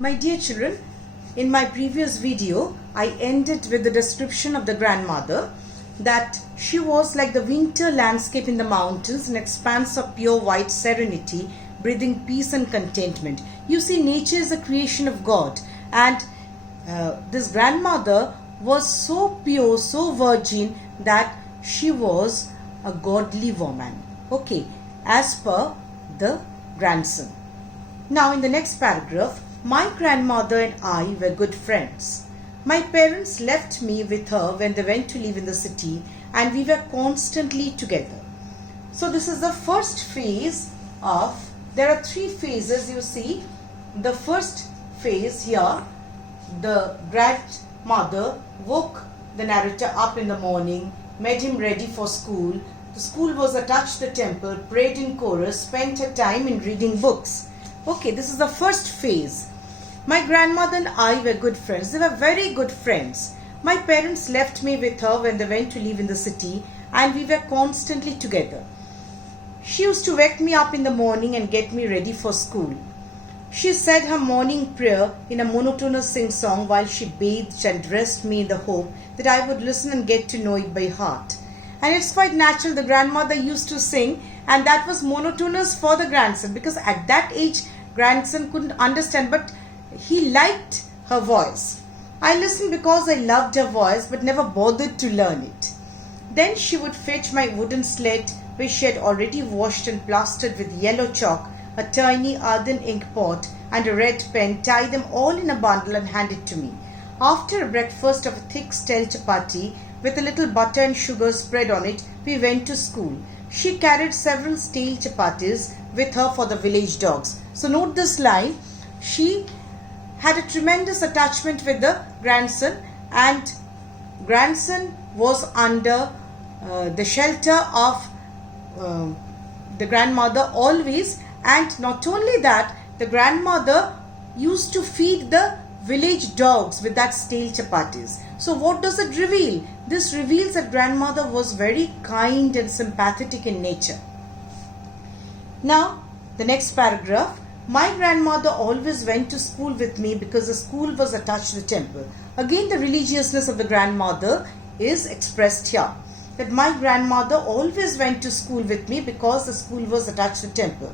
My dear children, in my previous video, I ended with the description of the grandmother, that she was like the winter landscape in the mountains, an expanse of pure white serenity, breathing peace and contentment. You see, nature is a creation of God, and this grandmother was so pure, so virgin, that she was a godly woman. Okay, as per the grandson. Now in the next paragraph, my grandmother and I were good friends. My parents left me with her when they went to live in the city, and we were constantly together. So this is the first phase of, there are three phases you see. The first phase here, the grandmother woke the narrator up in the morning, made him ready for school. The school was attached to the temple, prayed in chorus, spent her time in reading books. Okay, this is the first phase. My grandmother and I were good friends. They were very good friends. My parents left me with her when they went to live in the city, and we were constantly together. She used to wake me up in the morning and get me ready for school. She said her morning prayer in a monotonous sing-song while she bathed and dressed me in the hope that I would listen and get to know it by heart. And it's quite natural, the grandmother used to sing, and that was monotonous for the grandson, because at that age grandson couldn't understand, but he liked her voice. I listened because I loved her voice but never bothered to learn it. Then she would fetch my wooden slate, which she had already washed and plastered with yellow chalk, a tiny earthen ink pot and a red pen, tie them all in a bundle and hand it to me. After a breakfast of a thick stale chapati with a little butter and sugar spread on it, we went to school. She carried several stale chapatis with her for the village dogs. So note this line, she had a tremendous attachment with the grandson, and grandson was under the shelter of the grandmother always. And not only that, the grandmother used to feed the village dogs with that stale chapatis. So what does it reveal? This reveals that grandmother was very kind and sympathetic in nature. Now the next paragraph, my grandmother always went to school with me because the school was attached to the temple. Again, the religiousness of the grandmother is expressed here, that my grandmother always went to school with me because the school was attached to the temple.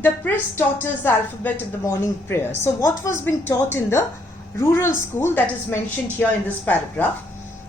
The priest taught us the alphabet of the morning prayer. So what was being taught in the rural school, that is mentioned here in this paragraph?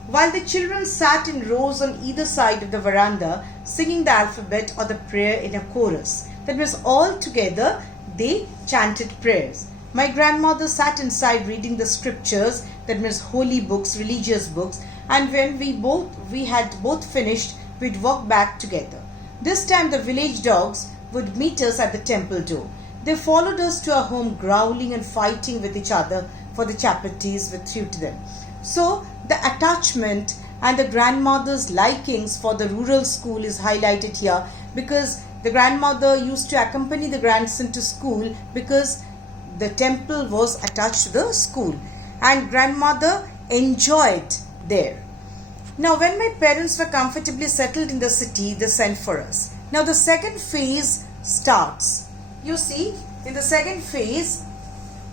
While the children sat in rows on either side of the veranda singing the alphabet or the prayer in a chorus. That was all together they chanted prayers. My grandmother sat inside reading the scriptures, that means holy books, religious books, and when we had both finished, we'd walk back together. This time the village dogs would meet us at the temple door. They followed us to our home, growling and fighting with each other for the chapatis we threw to them. So the attachment and the grandmother's likings for the rural school is highlighted here, because the grandmother used to accompany the grandson to school because the temple was attached to the school, and grandmother enjoyed there. Now when my parents were comfortably settled in the city, they sent for us. Now the second phase starts. You see, in the second phase,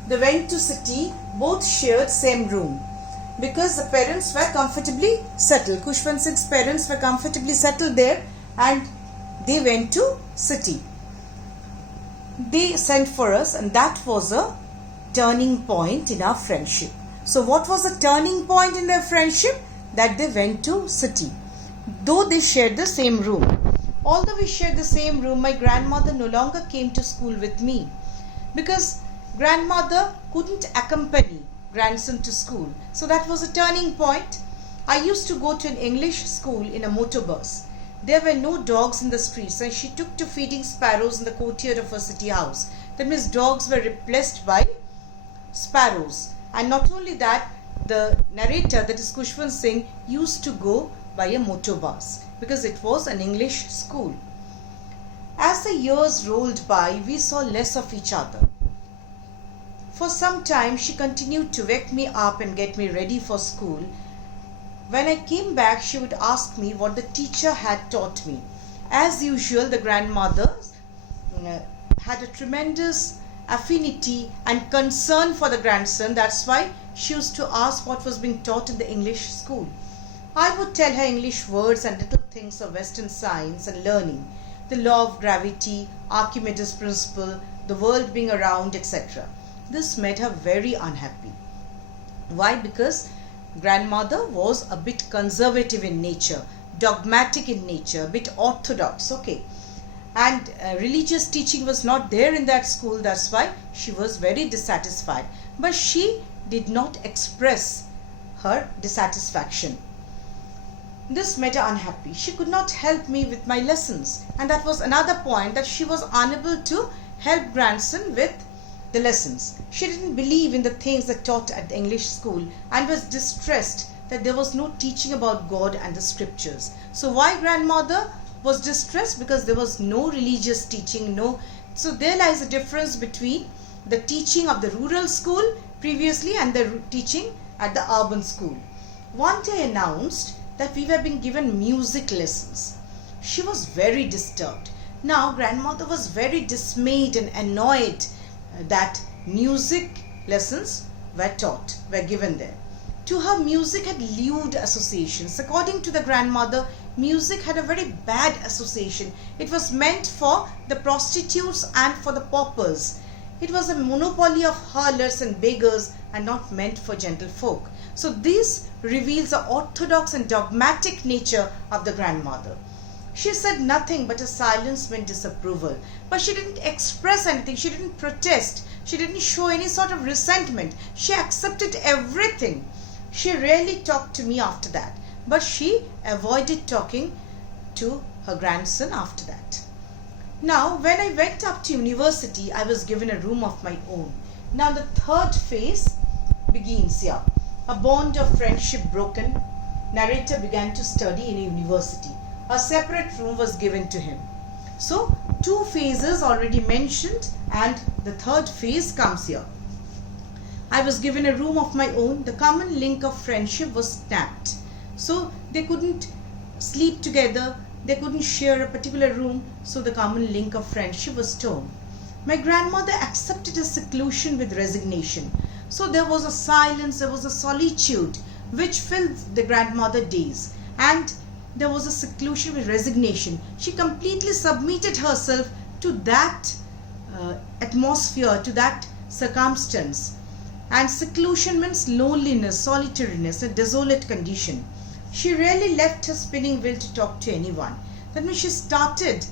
they went to city, both shared same room, because the parents were comfortably settled. Khushwant Singh's parents were comfortably settled there, and they went to city. They sent for us, and that was a turning point in our friendship. So what was the turning point in their friendship? That they went to city, though they shared the same room. Although we shared the same room, my grandmother no longer came to school with me, because grandmother couldn't accompany grandson to school. So that was a turning point. I used to go to an English school in a motor bus. There were no dogs in the streets, and she took to feeding sparrows in the courtyard of her city house. That means dogs were replaced by sparrows. And not only that, the narrator, that is Khushwant Singh, used to go by a motor bus because it was an English school. As the years rolled by, we saw less of each other. For some time, she continued to wake me up and get me ready for school. When I came back, she would ask me what the teacher had taught me. As usual, the grandmother had a tremendous affinity and concern for the grandson. That's why she used to ask what was being taught in the English school. I would tell her English words and little things of Western science and learning, the law of gravity, Archimedes' principle, the world being around, etc. This made her very unhappy. Why? Because grandmother was a bit conservative in nature, dogmatic in nature, a bit orthodox, okay. And religious teaching was not there in that school. That's why she was very dissatisfied. But she did not express her dissatisfaction. This made her unhappy. She could not help me with my lessons, and that was another point, that she was unable to help grandson with the lessons. She didn't believe in the things that taught at the English school and was distressed that there was no teaching about God and the scriptures. So why grandmother was distressed? Because there was no religious teaching, so there lies a difference between the teaching of the rural school previously and the teaching at the urban school. One day I announced that we were being given music lessons. She was very disturbed. Now grandmother was very dismayed and annoyed that music lessons were given there. To her, music had lewd associations. According to the grandmother, music had a very bad association. It was meant for the prostitutes and for the paupers. It was a monopoly of harlots and beggars and not meant for gentlefolk. So this reveals the orthodox and dogmatic nature of the grandmother. She said nothing, but a silence meant disapproval. But she didn't express anything. She didn't protest. She didn't show any sort of resentment. She accepted everything. She rarely talked to me after that, but she avoided talking to her grandson after that. Now, when I went up to university, I was given a room of my own. Now, the third phase begins here. A bond of friendship broken. Narrator began to study in a university. A separate room was given to him. So, two phases already mentioned, and the third phase comes here. I was given a room of my own. The common link of friendship was snapped. So, they couldn't sleep together. They couldn't share a particular room. So, the common link of friendship was torn. My grandmother accepted a seclusion with resignation. So, there was a silence, there was a solitude which filled the grandmother days. And there was a seclusion with resignation. She completely submitted herself to that atmosphere, to that circumstance. And seclusion means loneliness, solitariness, a desolate condition. She rarely left her spinning wheel to talk to anyone. That means she started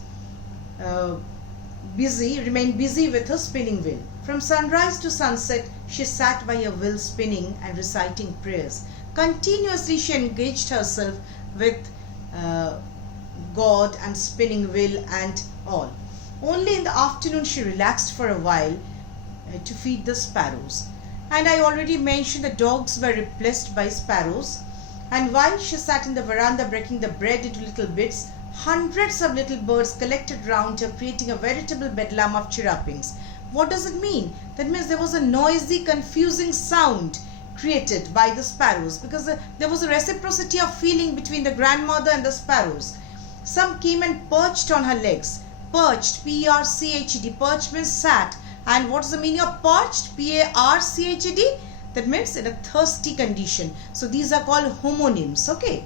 remained busy with her spinning wheel. From sunrise to sunset, she sat by her wheel spinning and reciting prayers. Continuously she engaged herself with God and spinning wheel and all. Only in the afternoon she relaxed for a while to feed the sparrows. And I already mentioned the dogs were replaced by sparrows. And while she sat in the veranda breaking the bread into little bits, hundreds of little birds collected round her, creating a veritable bedlam of chirrupings. What does it mean? That means there was a noisy, confusing sound created by the sparrows, because there was a reciprocity of feeling between the grandmother and the sparrows. Some came and perched on her legs. Perched, P-E-R-C-H-E-D. Perched means sat. And what is the meaning of perched? P-A-R-C-H-E-D. That means in a thirsty condition. So these are called homonyms. Okay.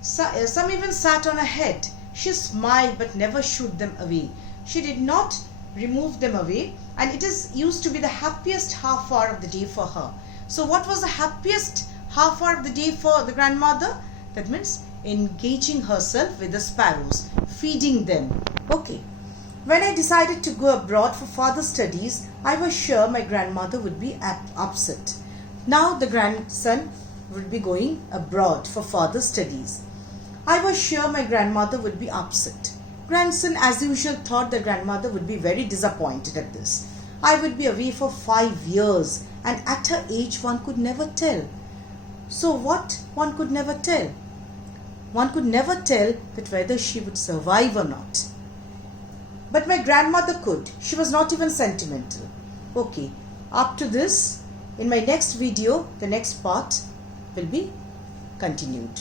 Some even sat on her head. She smiled but never shooed them away. She did not remove them away, and it is used to be the happiest half hour of the day for her. So what was the happiest half hour of the day for the grandmother? That means engaging herself with the sparrows, feeding them. Okay. When I decided to go abroad for further studies, I was sure my grandmother would be upset. Now the grandson would be going abroad for further studies. I was sure my grandmother would be upset. Grandson, as usual, thought the grandmother would be very disappointed at this. I would be away for 5 years, and at her age one could never tell. So what? One could never tell. One could never tell that whether she would survive or not. But my grandmother could. She was not even sentimental. Okay, up to this, in my next video, the next part will be continued.